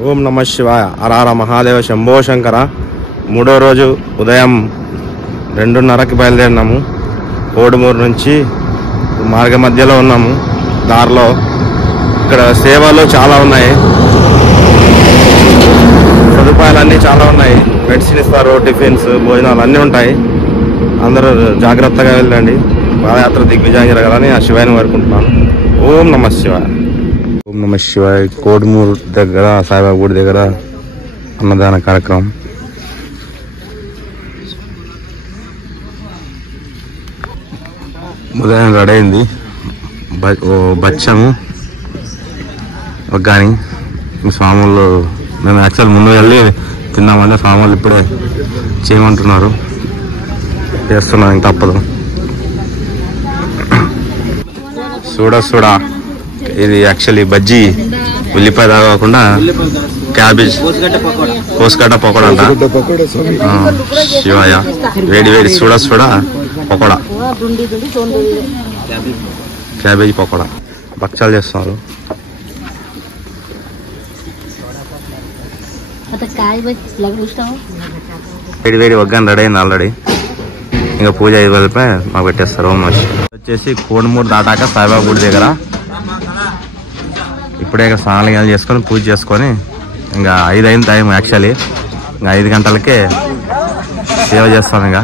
ఓం నమ శివాయ. హర మహాదేవ శంభో శంకర. మూడో రోజు ఉదయం 2:30కి బయలుదేరినాము. కోడుమూరు నుంచి మార్గ మధ్యలో ఉన్నాము. దారిలో ఇక్కడ సేవలు చాలా ఉన్నాయి, సదుపాయాలన్నీ చాలా ఉన్నాయి. మెడిసిన్ ఇస్తారు, టిఫిన్స్, భోజనాలు అన్నీ ఉంటాయి. అందరూ జాగ్రత్తగా వెళ్ళండి. పాదయాత్ర దిగ్విజయం జరగాలని ఆ శివాయని కోరుకుంటున్నాను. ఓం నమ శివాయ. ఓం నమ శివాయ. కోడుమూరు దగ్గర సాయిబాబా గుడి దగ్గర అన్నదాన కార్యక్రమం. ఉదయం రెడీ అయింది. బచ్చము కానీ స్వాములు మేము యాక్చువల్ ముందు వెళ్ళి తిన్నామంటే స్వాములు ఇప్పుడే చేయమంటున్నారు. చేస్తున్నాం, ఇంక తప్పదు. చూడా ఇది యాక్చువల్లీ బజ్జీ, ఉల్లిపాయ కాకుండా క్యాబేజ్, కోసుగడ్డ పకోడా అంట. శివాయ. వేడి వేడి చూడా పకోడా, క్యాబేజీ పకోడా. భక్షాలు చేస్తున్నారు. వేడి వేడి వగ్గాని రెడీ అయింది ఆల్రెడీ. ఇంకా పూజ 5 వేలపై మాకు పెట్టేస్తారు. ఓం నమః. వచ్చేసి కోడుమూరు దాటాక సాయిబాబా గుడి దగ్గర ఇప్పుడే ఇక స్నానాలు చేసుకొని పూజ చేసుకొని ఇంకా 5 అయింది టైం. యాక్చువల్లీ ఇంకా 5 గంటలకే సేవ చేస్తాను. ఇంకా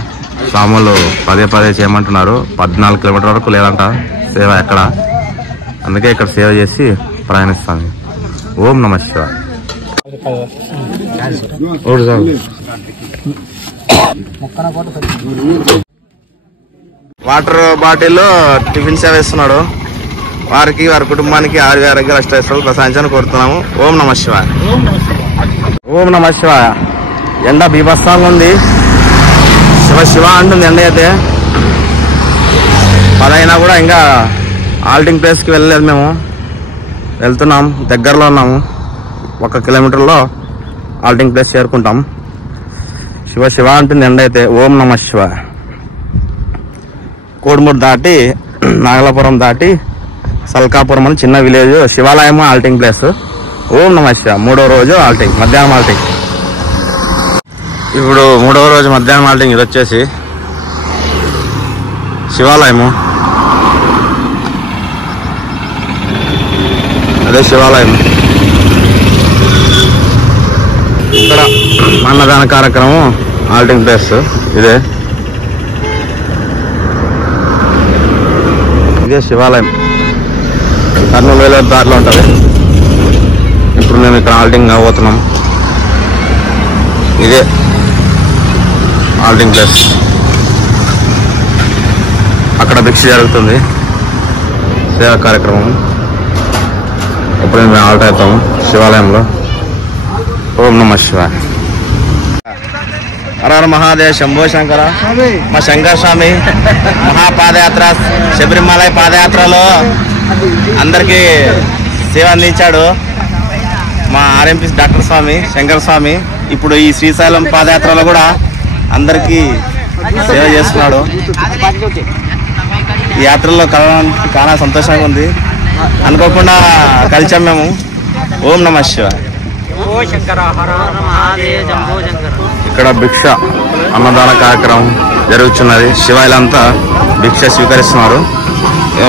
స్వాములు పదే చేయమంటున్నారు. 14 కిలోమీటర్ల వరకు లేదంట సేవ ఎక్కడ. అందుకే ఇక్కడ సేవ చేసి ప్రయాణిస్తాను. ఓం నమః శివాయ. వాటర్ బాటిల్ టిఫిన్ సేవ ఇస్తున్నాడు. వారికి, వారి కుటుంబానికి ఆరోగ్య అష్టైశ్వర్యాలు ప్రసాదించాలని కోరుతున్నాము. ఓం నమ శివాయ. ఓం నమ శివాయ. ఎండ బీభత్సంగా ఉంది. శివ అంటుంది ఎండ అయితే. 10 అయినా కూడా ఇంకా ఆల్టింగ్ ప్లేస్కి వెళ్ళలేదు. మేము వెళ్తున్నాం, దగ్గరలో ఉన్నాము. 1 కిలోమీటర్లో ఆల్టింగ్ ప్లేస్ చేరుకుంటాం. శివ అంటుంది ఎండ అయితే. ఓం నమ శివాయ. కోడుమూరు దాటి నాగలాపురం దాటి సల్కాపురం అని చిన్న విలేజ్, శివాలయం ఆల్టింగ్ ప్లేస్. ఓం నమ శివాయ. 3వ రోజు ఆల్టింగ్, మధ్యాహ్నం ఆల్టింగ్. ఇప్పుడు 3వ రోజు మధ్యాహ్నం ఆల్టింగ్. ఇది వచ్చేసి శివాలయము, అదే శివాలయం. ఇక్కడ అన్నదాన కార్యక్రమం ఆల్టింగ్ ప్లేస్ ఇదే శివాలయం. కర్నూలు వెళ్ళే దారిలో ఉంటుంది. ఇప్పుడు మేము ఇక్కడ ఆల్టింగ్ పోతున్నాం. ఇదే ఆల్టింగ్ ప్లేస్. అక్కడ భిక్ష జరుగుతుంది, సేవా కార్యక్రమం. ఇప్పుడు మేము ఆల్ట్ అవుతాము శివాలయంలో. ఓం నమ శివాయ. హర మహాదేవ శంభో శంకర. మా శంకర స్వామి మహాపాదయాత్ర, శబరిమల పాదయాత్రలో అందరికీ సేవ అందించాడు మా ఆర్ఎంపీ డాక్టర్ స్వామి, శంకర స్వామి. ఇప్పుడు ఈ శ్రీశైలం పాదయాత్రలో కూడా అందరికీ సేవ చేస్తున్నాడు. ఈ యాత్రలో కలవడానికి చాలా సంతోషంగా ఉంది. అనుకోకుండా కలిసాం మేము. ఓం నమ శివాయ. ఇక్కడ భిక్ష అన్నదాన కార్యక్రమం జరుగుతున్నది. శివాయిలంతా భిక్ష స్వీకరిస్తున్నారు.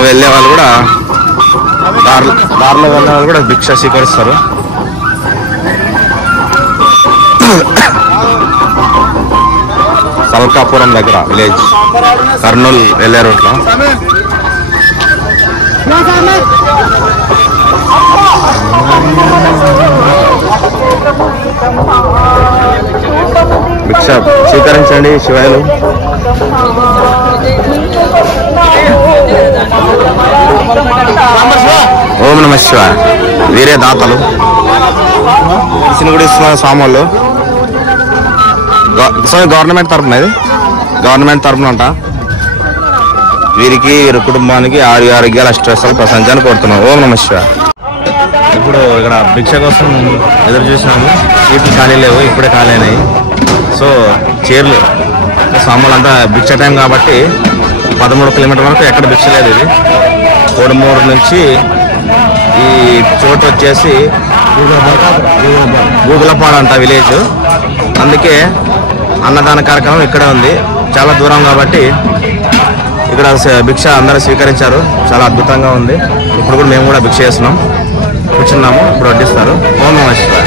వెళ్ళే వాళ్ళు కూడా దారిలో వెళ్ళే వాళ్ళు కూడా భిక్ష స్వీకరిస్తారు. సల్కాపురం దగ్గర విలేజ్, కర్నూలు వెళ్ళే రూట్లో. భిక్ష స్వీకరించండి శివాయులు. ఓం నమ శివాయ. వీరే దాతలు. కూడా ఇస్తున్నారు స్వాములు. గవర్నమెంట్ తరఫున, ఇది గవర్నమెంట్ తరఫున అంట. వీరికి, వీరి కుటుంబానికి ఆరోగ్యాలు అష్టైశ్వర్యాలు ప్రసాదించాలని కోరుతున్నాం. ఓం నమ శివాయ. ఇప్పుడు ఇక్కడ భిక్ష కోసం ఎదురు చూసినాము. సీట్లు ఖాళీ లేవు, ఇప్పుడే ఖాళీ అయినాయి. సో చీరలు స్వాములంతా భిక్ష టైం కాబట్టి 13 కిలోమీటర్ల వరకు ఎక్కడ భిక్ష లేదు. ఇది కోడుమూరు నుంచి ఈ చోటు వచ్చేసి గూగులపాడు అంట విలేజ్. అందుకే అన్నదాన కార్యక్రమం ఇక్కడే ఉంది. చాలా దూరం కాబట్టి ఇక్కడ భిక్ష అందరూ స్వీకరించారు. చాలా అద్భుతంగా ఉంది. ఇప్పుడు కూడా మేము కూడా భిక్ష చేస్తున్నాం, కూర్చున్నాము. ఇప్పుడు వడ్డిస్తారు. ఓం నమః శివాయ.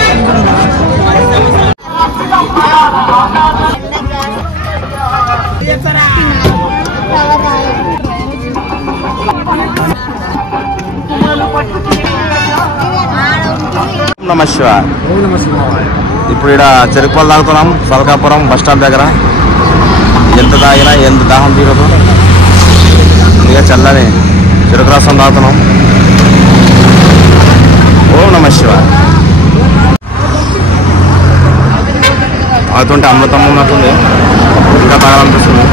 నమః శివాయ. ఇప్పుడు ఇక్కడ చెరుకు పాలు తాగుతున్నాం సల్కాపురం బస్ స్టాండ్ దగ్గర. ఎంత తాగినా ఎంత దాహం తీరదు. ఇక చల్లని చెరుకు రసం తాగుతున్నాం. ఓం నమః శివాయ. అవుతుంటే అమృతం ఉన్నట్టుంది, ఇంకా తాగాలనిపిస్తుంది.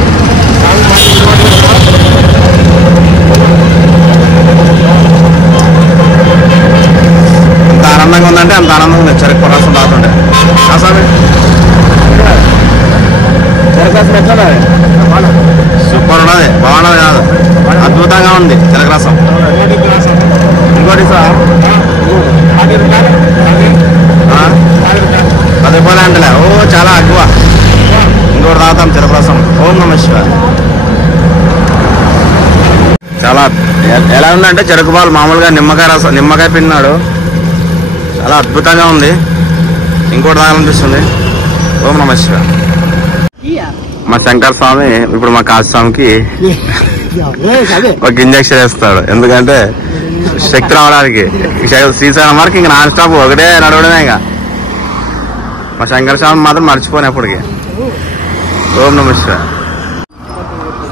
ఎంత ఆనందంగా ఉందంటే అంత ఆనందంగా ఉంది చెరుకు రసం తాగుతుంటే. స్వామి చెరుకు రసం ఎట్లా సూపర్ ఉన్నది, బాగున్నది కాదు, అద్భుతంగా ఉంది చెరుకు రసం. ఇంకోటి సార్ 10 రూపాయలు అంటలే. ఓ చాలా ఎక్కువ. ఇంకోటి తాగుతాం చెరుకు రసం. ఓం నమః శివాయ. చాలా ఎలా ఉందంటే చెరుకు పాలు మామూలుగా నిమ్మకాయ రసం, నిమ్మకాయ పిండినాడు. చాలా అద్భుతంగా ఉంది. ఇంకోటి తాగాలనిపిస్తుంది. ఓం నమః శివాయ. మా శంకర్ స్వామి ఇప్పుడు మా కాశీ స్వామికి ఒక ఇంజక్షన్ వేస్తాడు. ఎందుకంటే శక్తి రావడానికి. శ్రీశైలం వరకు ఇంకా నాన్ స్టాప్ ఒకటే నడవడమే. ఇంకా మా శంకర స్వామి మాత్రం మర్చిపోను ఎప్పటికి. ఓం నమః శివాయ.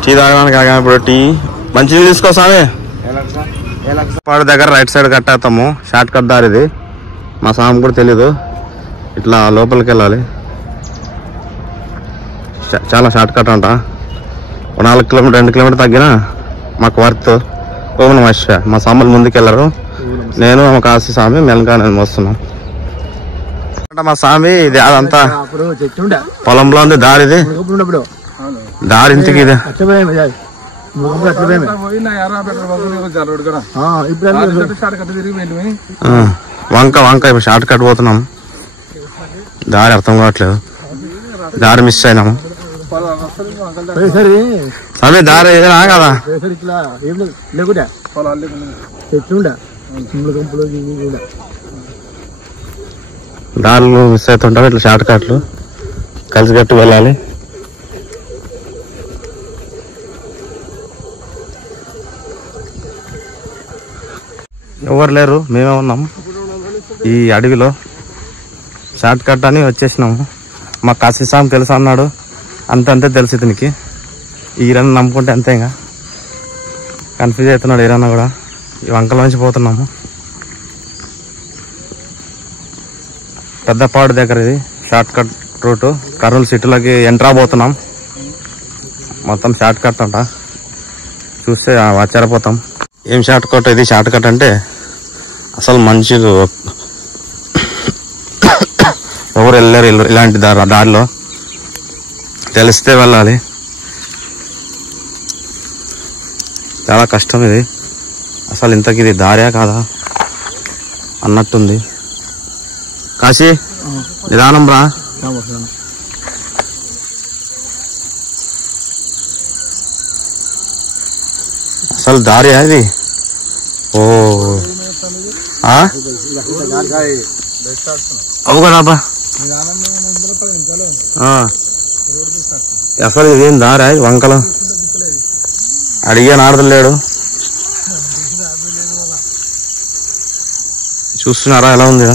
టీ తాగడానికి కాగా ఇప్పుడు టీ మంచిది తీసుకో స్వామి. పాడు దగ్గర రైట్ సైడ్ కట్టేస్తాము. షార్ట్ కట్ దారి ఇది. మా స్వామి కూడా తెలీదు. ఇట్లా లోపలికి వెళ్ళాలి. చాలా షార్ట్ కట్ అంట. 4 కిలోమీటర్ 2 కిలోమీటర్ తగ్గినా మాకు వర్త్. ఓం నమః శివాయ. మా స్వాములు ముందుకు వెళ్ళరు. నేను మా కాశీ స్వామి మెల్లగా నేను వస్తున్నాం. మా స్వామి ఇది అదంతా పొలంలో ఉంది దారి. ఇది దారి ఇంటికి ఇది వంక వంక. ఇప్పుడు షార్ట్ కట్ పోతున్నాం. దారి అర్థం కావట్లేదు. దారి మిస్ అయినాము. అదే దారి ఏదైనా కదా. దారులు మిస్ అవుతుంటాం. ఇట్లా షార్ట్ కట్లు కలిసి కట్టు వెళ్ళాలి. ఎవరు లేరు, మేమే ఉన్నాం ఈ అడవిలో. షార్ట్ కట్ అని వచ్చేసినాము. మా కాశీ స్వామి తెలుసు అన్నాడు. అంతే తెలుసు ఇతనికి. ఈరన్న నమ్ముకుంటే అంతే. ఇంకా కన్ఫ్యూజ్ అవుతున్నాడు ఈరన్న కూడా. ఈ వంకల నుంచి పోతున్నాము. పెద్దపాడు దగ్గర ఇది షార్ట్ కట్ రూటు. కర్నూలు సిటీలోకి ఎంట్రా పోతున్నాం. మొత్తం షార్ట్ కట్ అంట. చూస్తే ఆశ్చర్యపోతాం. ఏం షార్ట్ కట్ ఇది? షార్ట్ కట్ అంటే అసలు మంచిగా ఎవరు వెళ్ళారు ఇలాంటి దారిలో. తెలిస్తే వెళ్ళాలి. చాలా కష్టం ఇది. అసలు ఇంతకి ఇది దారియా కాదా అన్నట్టుంది. కాశీ నిదానం రా. అసలు దారియా ఇది? ఓ అవు కదాబా. అసలు ఇదేం దారా? వంకల అడిగే నాడలేడు. చూస్తున్నారా ఎలా ఉంది?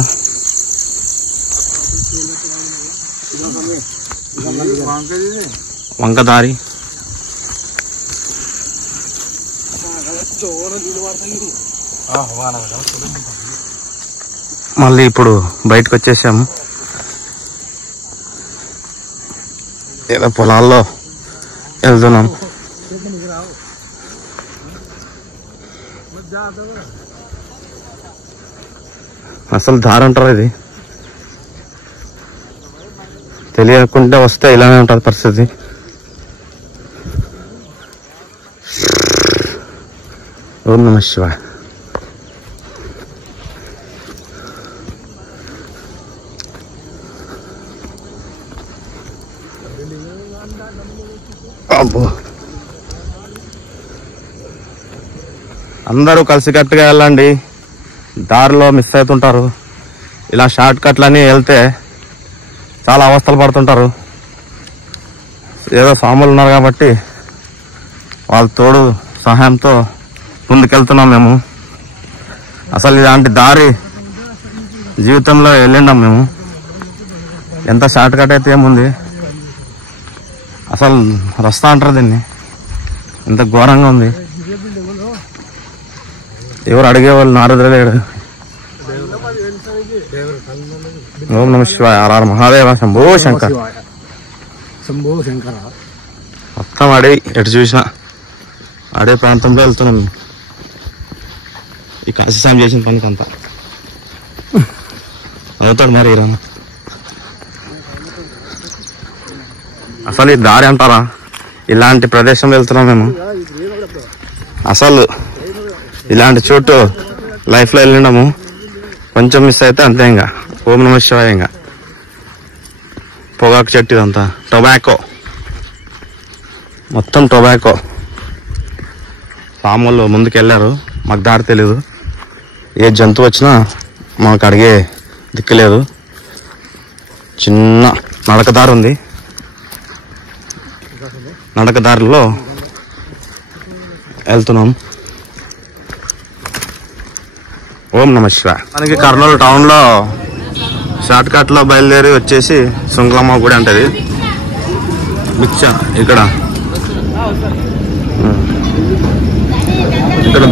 వంక దారి. మళ్ళీ ఇప్పుడు బయటకు వచ్చేసాము. ఏదో పొలాల్లో వెళ్తున్నాం. అసలు దారి అంటారా ఇది? తెలియకుండా వస్తే ఇలానే ఉంటుంది పరిస్థితి. ఓం నమః శివాయ. అందరూ కలిసికట్టుగా వెళ్ళండి, దారిలో మిస్ అవుతుంటారు. ఇలా షార్ట్ కట్లని వెళ్తే చాలా అవస్థలు పడుతుంటారు. ఏదో స్వాములు ఉన్నారు కాబట్టి వాళ్ళ తోడు సహాయంతో ముందుకెళ్తున్నాం మేము. అసలు ఇలాంటి దారి జీవితంలో వెళ్ళిండాం మేము. ఎంత షార్ట్ కట్ అయితే ఏముంది, అసలు రస్తా అంటారు దీన్ని. ఎంత ఘోరంగా ఉంది. ఎవరు అడిగేవాళ్ళు నారదులేడు. ఓం నమ శివాయ, హర మహాదేవ, శంభో శంకర్. మొత్తం ఆడే ఎటు చూసినా ఆడే ప్రాంతంలో వెళ్తున్నాం. ఈ కాశీ సాయం చేసిన పనికి అంతా అవుతాడు మరి. అసలు ఈ దారి అంటారా? ఇలాంటి ప్రదేశంలో వెళ్తున్నాం మేము. అసలు ఇలాంటి చోటు లైఫ్లో వెళ్ళినాము, కొంచెం మిస్ అయితే అంతే. ఇంకా ఓం నమ శివాయ. ఇంకా పొగాకు చెట్టు ఇదంతా టొబాకో, మొత్తం టొబాకో. సాములు ముందుకెళ్ళారు, మాకు దారి తెలీదు. ఏ జంతువు వచ్చినా మాకు అడిగే దిక్కులేదు. చిన్న నడకదారి ఉంది, నడకదారిలో వెళ్తున్నాం. ఓం నమ శివాయ. మనకి కర్నూలు టౌన్లో షార్ట్ కట్లో బయలుదేరి వచ్చేసి శృంగలమ్మ గుడి అంటది. బిచ్చ ఇక్కడ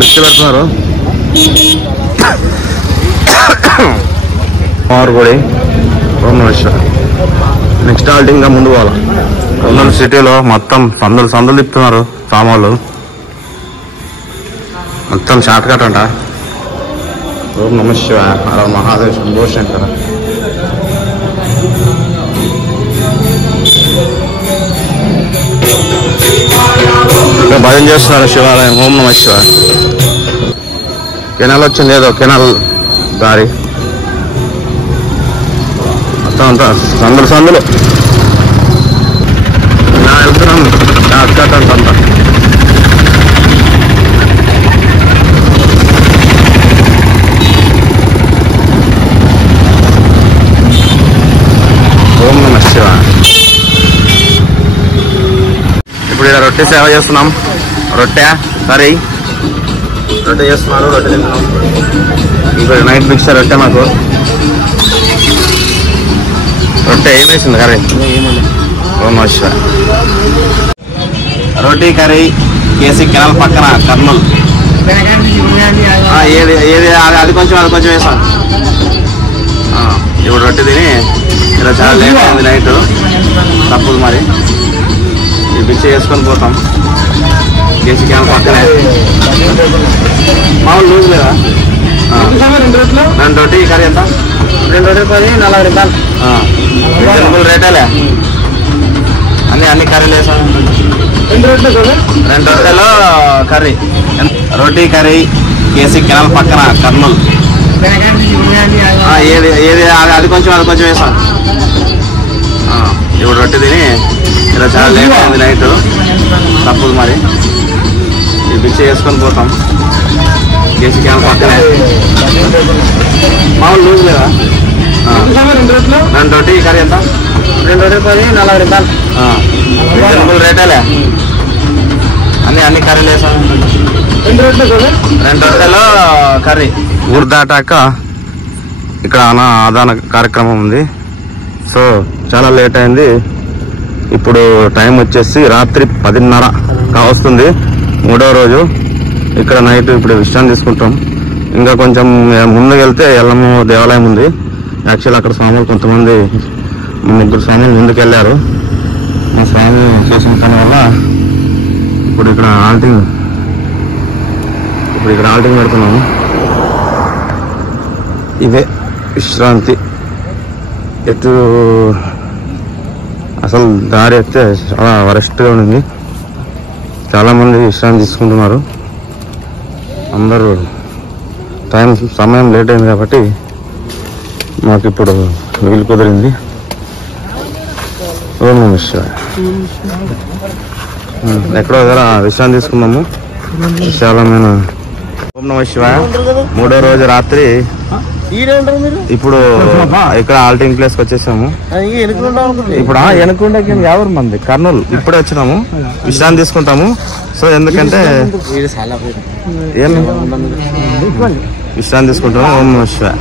బిచ్చ పెడుతున్నారు. గుడి. ఓం నమ శివాయ. నెక్స్ట్ హాల్ట్ ఇంకా ముందు పోవాలి. కర్నూలు సిటీలో మొత్తం సందులు తిప్పుతున్నారు సామాన్లు. మొత్తం షార్ట్ కట్ అంట. ఓం నమ శివాయ, హర మహాదేవ, శంభో శంకర. భజన చేస్తున్నారు శివాలయం. ఓం నమ శివాయ. కెనాల్ వచ్చింది, ఏదో కెనాల్ దారి. మొత్తం అంతా సందులు వెళ్తున్నాం. షార్ట్ కట్ అంతా. ఓం నమ శివాయ. ఇప్పుడు ఇలా రొట్టె సేవ చేస్తున్నాం. రొట్టె కర్రీ రొట్టె చేస్తున్నారు. రొట్టె తింటున్నాం. ఇప్పుడు నైట్ మిక్స్ రొట్టె. మాకు రొట్టె ఏమేసింది కర్రీ? ఓం నమ శివాయ. రోటీ కర్రీ కేసీ కెనాల్ పక్కన కర్నూలు. ఏది అది కొంచెం వేసాం. ఇప్పుడు రొట్టె తిని ఇలా చాలా లేట్ అయింది నైట్. తప్పదు మరి, ఈ బిచ్చ వేసుకొని పోతాం. కేసీ కెనాల్ పక్కనే. మామూలు లూజ్ లేదా? 2 రోటీ కర్రీ ఎంత? 2 రోటీ 40 రూపాయలు. రీజనబుల్ రేటేలే. అన్ని కర్రీలు వేసాం. 2 రొట్టెలో కర్రీ. రోటీ కర్రీ కేసీ కెనాల్ పక్కన కర్నూలు. ఏది అది కొంచెం వేసాం. ఇప్పుడు రొట్టె తిని ఇలా చాలా లేట్ అయింది నైట్. తప్పదు మరి, ఈ బిచ్చ వేసుకొని పోతాం. కేసీ కెనాల్ పక్కనే. మామూలు లూజ్ లేదా? 2 రోటీ కర్రీ ఎంత? 2 రోటీ 40 రూపాయలు. రీజనబుల్ రేటేలే. అన్ని కర్రీలు వేసాం. 2 రొట్టెలో కర్రీ. ఊరు దాటాక ఇక్కడ ఆదాన కార్యక్రమం ఉంది. సో చాలా లేట్ అయింది. ఇప్పుడు టైం వచ్చేసి రాత్రి 10:30 కావస్తుంది. 3వ రోజు. ఇక్కడ నైట్ ఇప్పుడు విశ్రాంతి తీసుకుంటాం. ఇంకా కొంచెం ముందుకు వెళ్తే ఎల్లమ్మ దేవాలయం ఉంది. యాక్చువల్ అక్కడ స్వాములు కొంతమంది 3 స్వాములు ముందుకు వెళ్ళారు. మా స్వామి చేసిన పని వల్ల ఇప్పుడు ఇక్కడ ఆల్టింగ్ పెడుతున్నాము. ఇదే విశ్రాంతి. ఎటు అసలు దారి అయితే చాలా వరస్ట్గా ఉంది. చాలామంది విశ్రాంతి తీసుకుంటున్నారు. అందరూ సమయం లేట్ అయింది కాబట్టి మాకు ఇప్పుడు వీలు కుదిరింది. ఓం నమః శివాయ. ఎక్కడో దగ్గర విశ్రాంతి తీసుకున్నాము. విశాలమైన ఓం నమః శివాయ. 3వ రోజు రాత్రి ఇప్పుడు ఇక్కడ ఆల్టింగ్ ప్లేస్ కి వచ్చేసాము. ఇప్పుడు వెనకుండకి 50 మంది కర్నూలు ఇప్పుడే వచ్చినాము. విశ్రాంతి తీసుకుంటాము. సో ఎందుకంటే విశ్రాంతి తీసుకుంటాము. ఓం నమః శివాయ.